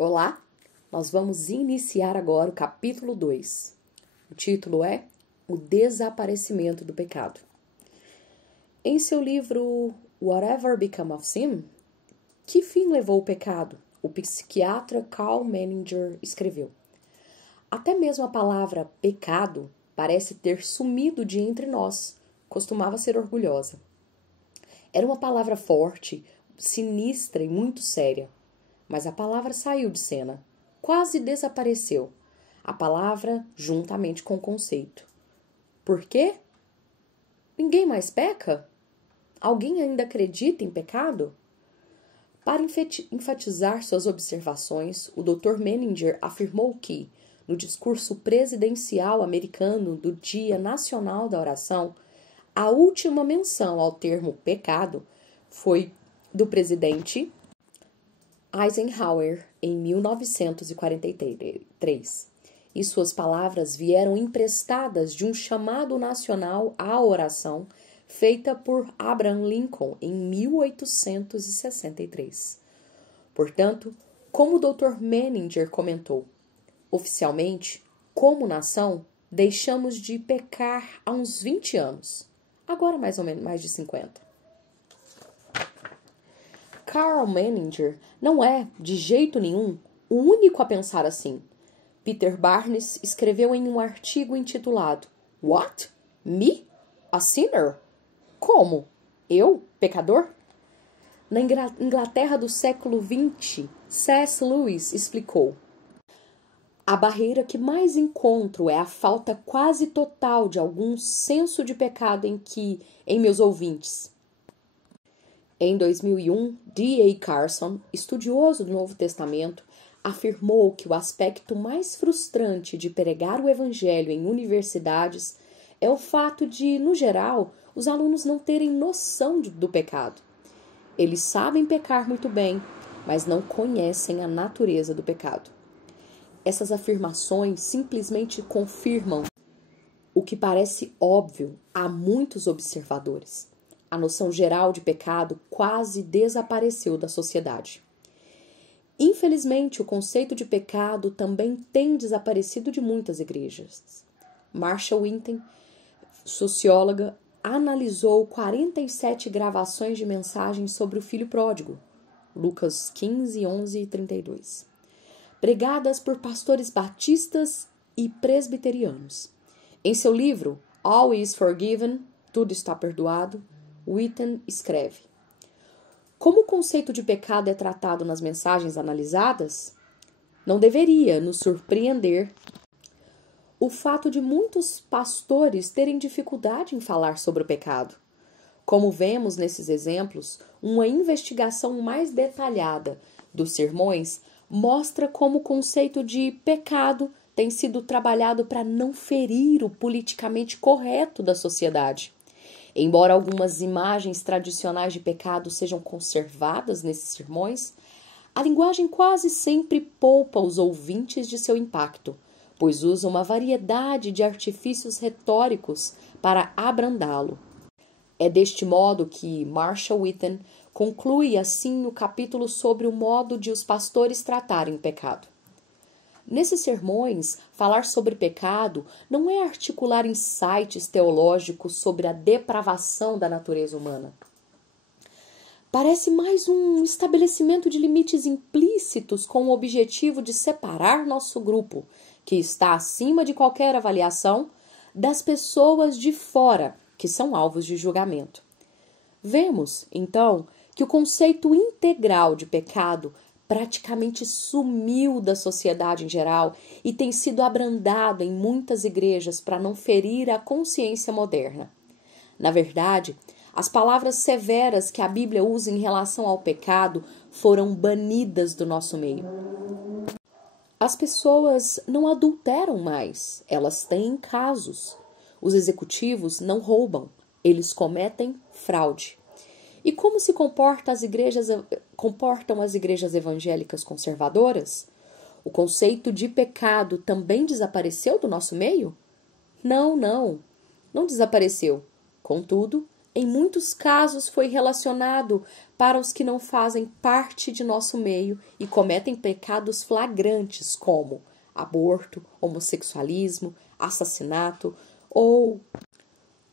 Olá, nós vamos iniciar agora o capítulo 2. O título é O Desaparecimento do Pecado. Em seu livro Whatever Become of Sin, Que fim levou o pecado? O psiquiatra Carl Menninger escreveu. Até mesmo a palavra pecado parece ter sumido de entre nós, costumava ser orgulhosa. Era uma palavra forte, sinistra e muito séria. Mas a palavra saiu de cena, quase desapareceu. A palavra juntamente com o conceito. Por quê? Ninguém mais peca? Alguém ainda acredita em pecado? Para enfatizar suas observações, o Dr. Menninger afirmou que, no discurso presidencial americano do Dia Nacional da Oração, a última menção ao termo pecado foi do presidente Eisenhower, em 1943, e suas palavras vieram emprestadas de um chamado nacional à oração feita por Abraham Lincoln em 1863. Portanto, como o Dr. Menninger comentou, oficialmente, como nação, deixamos de pecar há uns 20 anos, agora mais ou menos mais de 50. Carl Menninger não é, de jeito nenhum, o único a pensar assim. Peter Barnes escreveu em um artigo intitulado What? Me? A sinner? Como? Eu? Pecador? Na Inglaterra do século XX, C.S. Lewis explicou: a barreira que mais encontro é a falta quase total de algum senso de pecado em meus ouvintes. Em 2001, D.A. Carson, estudioso do Novo Testamento, afirmou que o aspecto mais frustrante de pregar o Evangelho em universidades é o fato de, no geral, os alunos não terem noção do pecado. Eles sabem pecar muito bem, mas não conhecem a natureza do pecado. Essas afirmações simplesmente confirmam o que parece óbvio a muitos observadores. A noção geral de pecado quase desapareceu da sociedade. Infelizmente, o conceito de pecado também tem desaparecido de muitas igrejas. Marsha Winton, socióloga, analisou 47 gravações de mensagens sobre o filho pródigo, Lucas 15, 11 e 32, pregadas por pastores batistas e presbiterianos. Em seu livro All is Forgiven, Tudo está perdoado, Winton escreve: como o conceito de pecado é tratado nas mensagens analisadas, não deveria nos surpreender o fato de muitos pastores terem dificuldade em falar sobre o pecado. Como vemos nesses exemplos, uma investigação mais detalhada dos sermões mostra como o conceito de pecado tem sido trabalhado para não ferir o politicamente correto da sociedade. Embora algumas imagens tradicionais de pecado sejam conservadas nesses sermões, a linguagem quase sempre poupa os ouvintes de seu impacto, pois usa uma variedade de artifícios retóricos para abrandá-lo. É deste modo que Marsha Winton conclui assim o capítulo sobre o modo de os pastores tratarem o pecado. Nesses sermões, falar sobre pecado não é articular insights teológicos sobre a depravação da natureza humana. Parece mais um estabelecimento de limites implícitos com o objetivo de separar nosso grupo, que está acima de qualquer avaliação, das pessoas de fora, que são alvos de julgamento. Vemos, então, que o conceito integral de pecado praticamente sumiu da sociedade em geral e tem sido abrandado em muitas igrejas para não ferir a consciência moderna. Na verdade, as palavras severas que a Bíblia usa em relação ao pecado foram banidas do nosso meio. As pessoas não adulteram mais, elas têm casos. Os executivos não roubam, eles cometem fraude. E como se comportam as igrejas evangélicas conservadoras? O conceito de pecado também desapareceu do nosso meio? Não desapareceu. Contudo, em muitos casos foi relacionado para os que não fazem parte de nosso meio e cometem pecados flagrantes como aborto, homossexualismo, assassinato ou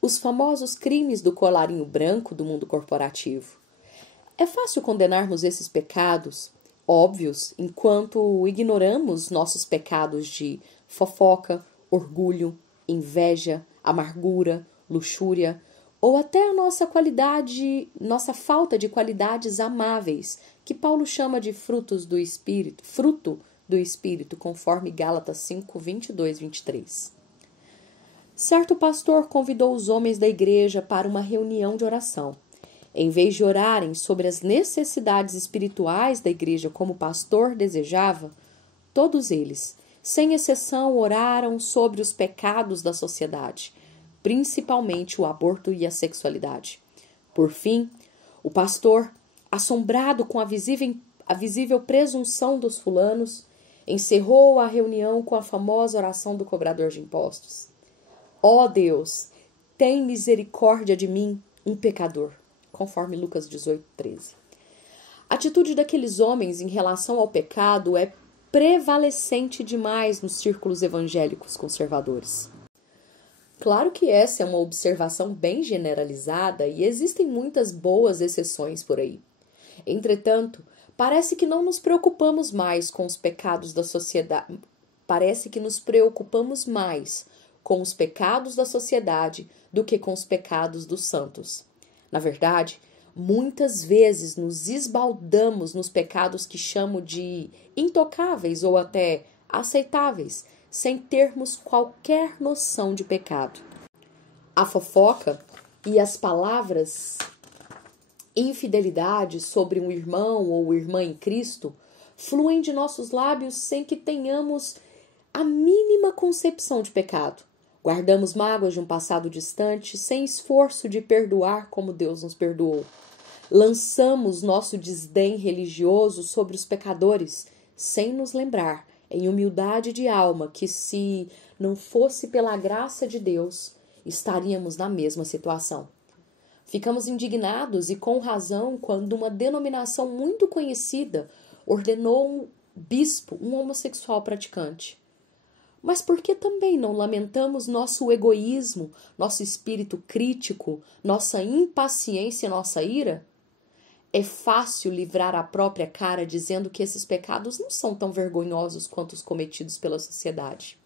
os famosos crimes do colarinho branco do mundo corporativo. É fácil condenarmos esses pecados óbvios enquanto ignoramos nossos pecados de fofoca, orgulho, inveja, amargura, luxúria ou até a nossa falta de qualidades amáveis, que Paulo chama de fruto do Espírito, conforme Gálatas 5, 22, 23. Certo pastor convidou os homens da igreja para uma reunião de oração. Em vez de orarem sobre as necessidades espirituais da igreja como o pastor desejava, todos eles, sem exceção, oraram sobre os pecados da sociedade, principalmente o aborto e a sexualidade. Por fim, o pastor, assombrado com a visível presunção dos fulanos, encerrou a reunião com a famosa oração do cobrador de impostos. Ó Deus, tem misericórdia de mim, um pecador, conforme Lucas 18, 13. A atitude daqueles homens em relação ao pecado é prevalecente demais nos círculos evangélicos conservadores. Claro que essa é uma observação bem generalizada e existem muitas boas exceções por aí. Entretanto, parece que não nos preocupamos mais com os pecados da sociedade. Parece que nos preocupamos mais com os pecados da sociedade do que com os pecados dos santos. Na verdade, muitas vezes nos esbaldamos nos pecados que chamo de intocáveis ou até aceitáveis, sem termos qualquer noção de pecado. A fofoca e as palavras infidelidade sobre um irmão ou irmã em Cristo fluem de nossos lábios sem que tenhamos a mínima concepção de pecado. Guardamos mágoas de um passado distante sem esforço de perdoar como Deus nos perdoou. Lançamos nosso desdém religioso sobre os pecadores sem nos lembrar, em humildade de alma, que se não fosse pela graça de Deus, estaríamos na mesma situação. Ficamos indignados e com razão quando uma denominação muito conhecida ordenou um bispo, um homossexual praticante. Mas por que também não lamentamos nosso egoísmo, nosso espírito crítico, nossa impaciência e nossa ira? É fácil livrar a própria cara dizendo que esses pecados não são tão vergonhosos quanto os cometidos pela sociedade.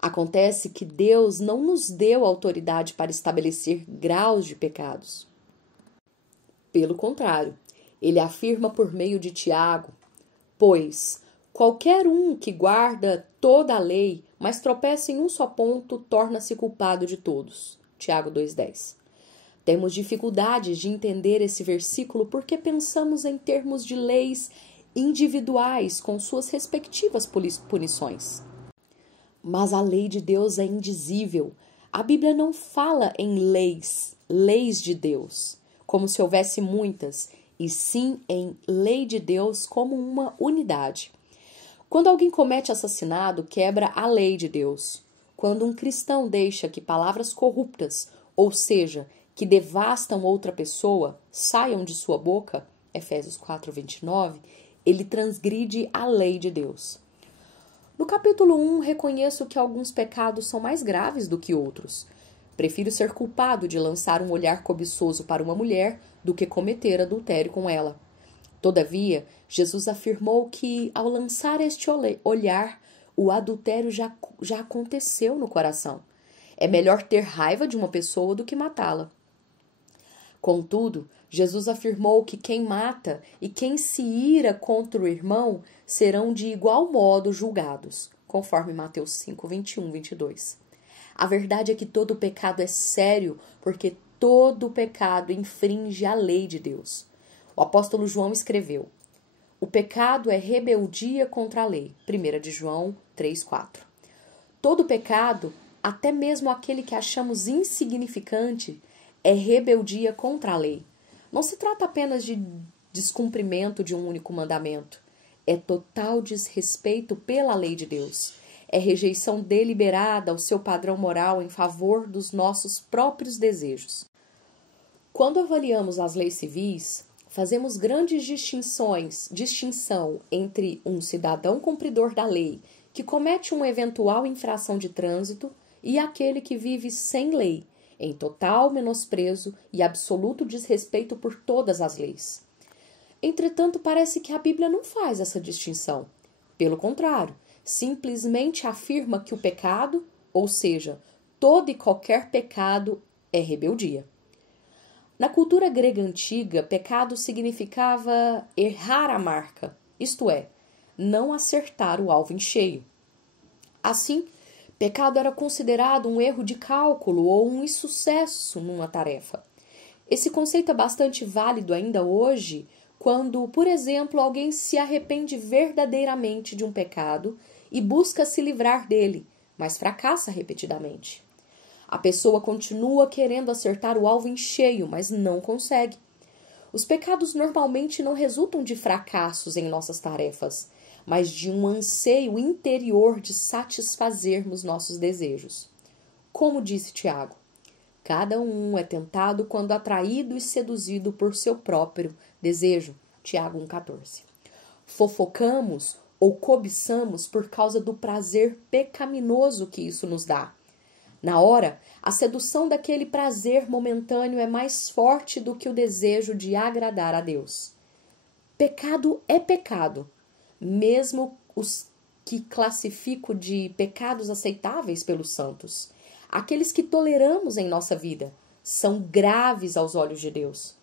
Acontece que Deus não nos deu autoridade para estabelecer graus de pecados. Pelo contrário, ele afirma por meio de Tiago, pois qualquer um que guarda toda a lei, mas tropeça em um só ponto, torna-se culpado de todos. Tiago 2,10. Temos dificuldades de entender esse versículo porque pensamos em termos de leis individuais com suas respectivas punições. Mas a lei de Deus é indizível. A Bíblia não fala em leis de Deus, como se houvesse muitas, e sim em lei de Deus como uma unidade. Quando alguém comete assassinato, quebra a lei de Deus. Quando um cristão deixa que palavras corruptas, ou seja, que devastam outra pessoa, saiam de sua boca, Efésios 4:29, ele transgride a lei de Deus. No capítulo 1, reconheço que alguns pecados são mais graves do que outros. Prefiro ser culpado de lançar um olhar cobiçoso para uma mulher do que cometer adultério com ela. Todavia, Jesus afirmou que, ao lançar este olhar, o adultério já aconteceu no coração. É melhor ter raiva de uma pessoa do que matá-la. Contudo, Jesus afirmou que quem mata e quem se ira contra o irmão serão de igual modo julgados, conforme Mateus 5, 21, 22. A verdade é que todo pecado é sério, porque todo pecado infringe a lei de Deus. O apóstolo João escreveu: o pecado é rebeldia contra a lei. 1 de João 3,4. Todo pecado, até mesmo aquele que achamos insignificante, é rebeldia contra a lei. Não se trata apenas de descumprimento de um único mandamento. É total desrespeito pela lei de Deus. É rejeição deliberada ao seu padrão moral em favor dos nossos próprios desejos. Quando avaliamos as leis civis, fazemos grandes distinção entre um cidadão cumpridor da lei que comete uma eventual infração de trânsito e aquele que vive sem lei, em total menosprezo e absoluto desrespeito por todas as leis. Entretanto, parece que a Bíblia não faz essa distinção. Pelo contrário, simplesmente afirma que o pecado, ou seja, todo e qualquer pecado, é rebeldia. Na cultura grega antiga, pecado significava errar a marca, isto é, não acertar o alvo em cheio. Assim, pecado era considerado um erro de cálculo ou um insucesso numa tarefa. Esse conceito é bastante válido ainda hoje, quando, por exemplo, alguém se arrepende verdadeiramente de um pecado e busca se livrar dele, mas fracassa repetidamente. A pessoa continua querendo acertar o alvo em cheio, mas não consegue. Os pecados normalmente não resultam de fracassos em nossas tarefas, mas de um anseio interior de satisfazermos nossos desejos. Como disse Tiago, cada um é tentado quando atraído e seduzido por seu próprio desejo. Tiago 1,14. Fofocamos ou cobiçamos por causa do prazer pecaminoso que isso nos dá. Na hora, a sedução daquele prazer momentâneo é mais forte do que o desejo de agradar a Deus. Pecado é pecado, mesmo os que classifico de pecados aceitáveis pelos santos. Aqueles que toleramos em nossa vida são graves aos olhos de Deus.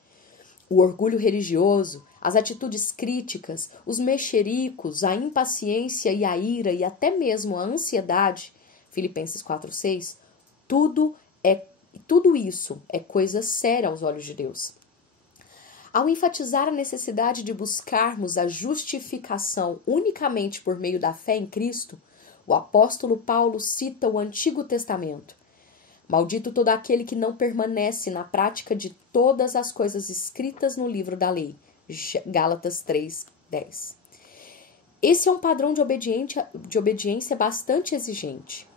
O orgulho religioso, as atitudes críticas, os mexericos, a impaciência e a ira e até mesmo a ansiedade, Filipenses 4,6, tudo isso é coisa séria aos olhos de Deus. Ao enfatizar a necessidade de buscarmos a justificação unicamente por meio da fé em Cristo, o apóstolo Paulo cita o Antigo Testamento. Maldito todo aquele que não permanece na prática de todas as coisas escritas no livro da lei. Gálatas 3:10. Esse é um padrão de obediência bastante exigente.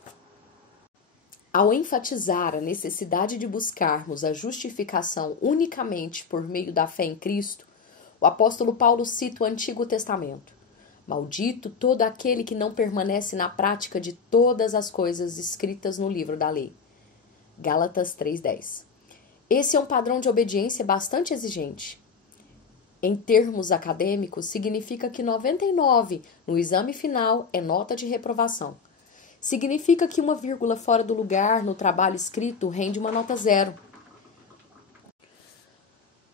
Ao enfatizar a necessidade de buscarmos a justificação unicamente por meio da fé em Cristo, o apóstolo Paulo cita o Antigo Testamento. Maldito todo aquele que não permanece na prática de todas as coisas escritas no livro da lei. Gálatas 3:10. Esse é um padrão de obediência bastante exigente. Em termos acadêmicos, significa que 99 no exame final é nota de reprovação. Significa que uma vírgula fora do lugar no trabalho escrito rende uma nota 0.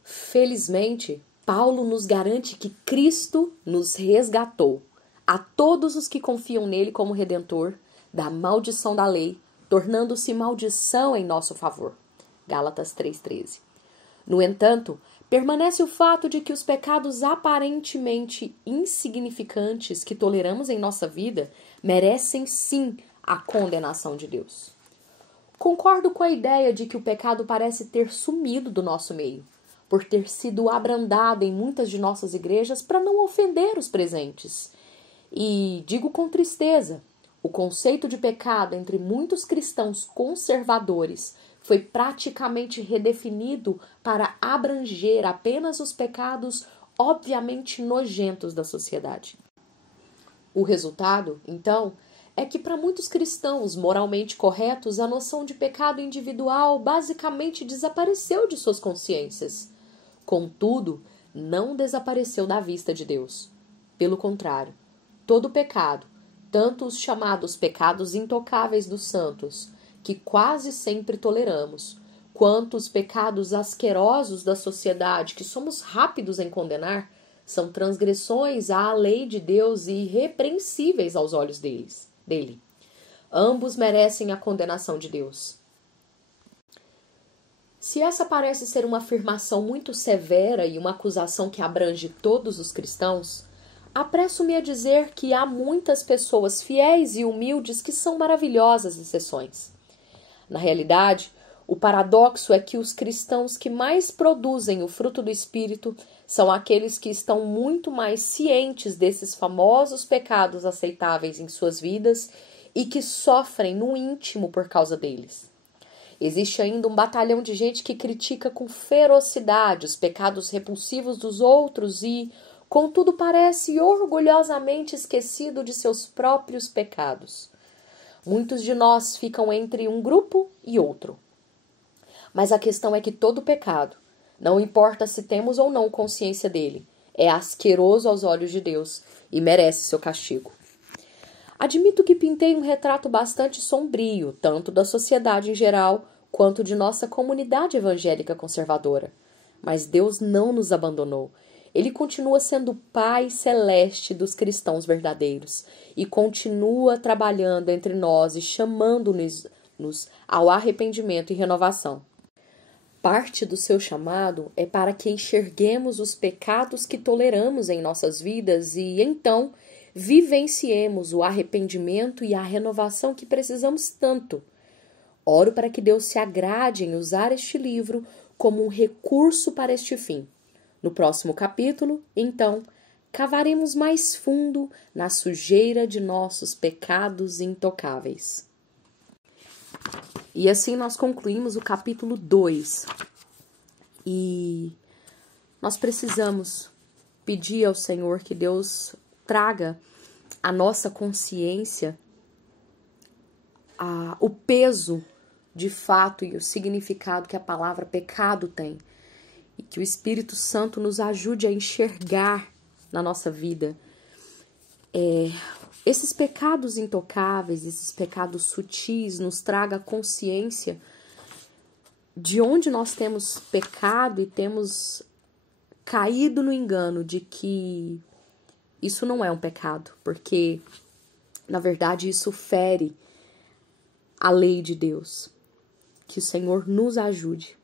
Felizmente, Paulo nos garante que Cristo nos resgatou, a todos os que confiam nele como Redentor, da maldição da lei, tornando-se maldição em nosso favor. Gálatas 3:13. No entanto, permanece o fato de que os pecados aparentemente insignificantes que toleramos em nossa vida merecem sim a condenação de Deus. Concordo com a ideia de que o pecado parece ter sumido do nosso meio, por ter sido abrandado em muitas de nossas igrejas para não ofender os presentes. E digo com tristeza, o conceito de pecado entre muitos cristãos conservadores foi praticamente redefinido para abranger apenas os pecados obviamente nojentos da sociedade. O resultado, então, é que para muitos cristãos moralmente corretos, a noção de pecado individual basicamente desapareceu de suas consciências. Contudo, não desapareceu da vista de Deus. Pelo contrário, todo pecado, tanto os chamados pecados intocáveis dos santos, que quase sempre toleramos, quanto os pecados asquerosos da sociedade, que somos rápidos em condenar, são transgressões à lei de Deus e irrepreensíveis aos olhos dele. Ambos merecem a condenação de Deus. Se essa parece ser uma afirmação muito severa e uma acusação que abrange todos os cristãos, apresso-me a dizer que há muitas pessoas fiéis e humildes que são maravilhosas exceções. Na realidade, o paradoxo é que os cristãos que mais produzem o fruto do Espírito são aqueles que estão muito mais cientes desses famosos pecados aceitáveis em suas vidas e que sofrem no íntimo por causa deles. Existe ainda um batalhão de gente que critica com ferocidade os pecados repulsivos dos outros e, contudo, parece orgulhosamente esquecido de seus próprios pecados. Muitos de nós ficam entre um grupo e outro. Mas a questão é que todo pecado, não importa se temos ou não consciência dele, é asqueroso aos olhos de Deus e merece seu castigo. Admito que pintei um retrato bastante sombrio, tanto da sociedade em geral, quanto de nossa comunidade evangélica conservadora. Mas Deus não nos abandonou. Ele continua sendo o Pai Celeste dos cristãos verdadeiros e continua trabalhando entre nós e chamando-nos ao arrependimento e renovação. Parte do seu chamado é para que enxerguemos os pecados que toleramos em nossas vidas e, então, vivenciemos o arrependimento e a renovação que precisamos tanto. Oro para que Deus se agrade em usar este livro como um recurso para este fim. No próximo capítulo, então, cavaremos mais fundo na sujeira de nossos pecados intocáveis. E assim nós concluímos o capítulo 2. E nós precisamos pedir ao Senhor que Deus traga à nossa consciência o peso de fato e o significado que a palavra pecado tem. E que o Espírito Santo nos ajude a enxergar na nossa vida esses pecados intocáveis, esses pecados sutis, nos traga a consciência de onde nós temos pecado e temos caído no engano de que isso não é um pecado, porque, na verdade, isso fere a lei de Deus. Que o Senhor nos ajude